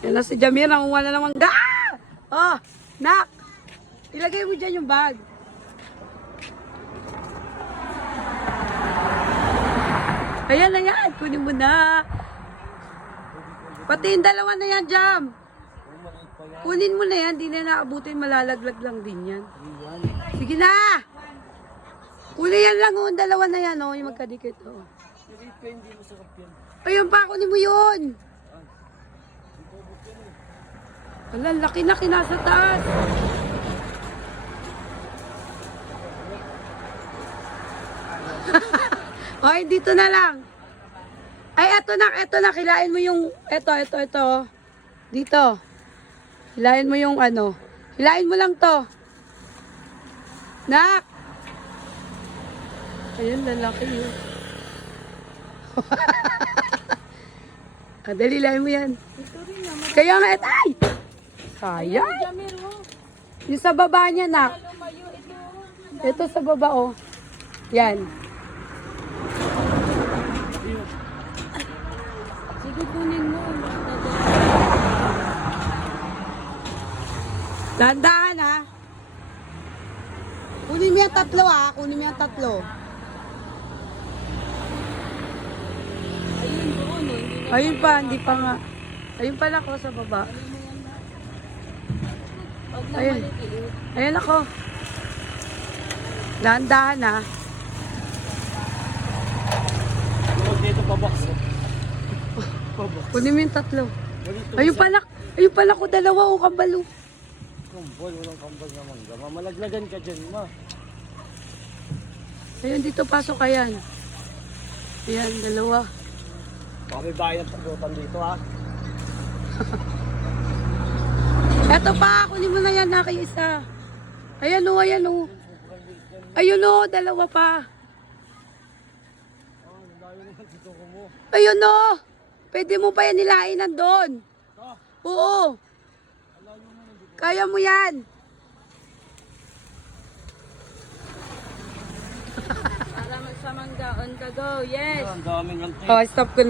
Yan na si Jamir, nangunga na naman. Ah! Oh, nak! Ilagay mo dyan yung bag. Ayan na yan, kunin mo na. Pati yung dalawa na yan, Jam. Kunin mo na yan, di na naabutin, malalaglag lang din yan. Sige na! Kunin yan lang, oh, dalawa na yan, oh, yung magkadikit, oh. Ayun pa, kunin mo yun. Wala, laki-laki nasa taas. Ay, dito na lang. Ay, eto na, eto na. Kilain mo yung, eto, eto, eto. Dito. Hilain mo yung ano. Hilain mo lang to. Nak! Ayun, lalaki yun. ah, dali, hilain mo yan. Kaya nga, et, ay! Kaya? Yung sa baba niya, nak. Ito sa baba, oh. Yan. Sige, kunin mo. Dahan-dahan ha. Kunin mo yung tatlo ha. Kunin mo yung tatlo. Ayun na. Pa, hindi pa nga. Ayun pala ako sa baba. Ayun. Ayun ako. Dahan-dahan ha. Huwag dito pa box. Kunin mo yung tatlo. Ayun pala. Ayun pala ko dalawa o kabalo. Kumbol, walang kambal naman. Mamalaglagan ka dyan, ma. Ayun dito pasok ka yan. Ayan, dalawa. Baka may bahay ng tagutan dito, ha? Eto pa, kunin mo na yan na kayo isa. Ayan o, ayan o. Ayun o, dalawa pa. Ayun o. Pwede mo pa yan nilain nandun. Oo. Kaya mo yan. Para sa mangga, on ka go. Yes. Ang daming antik. Oh, stop ko na.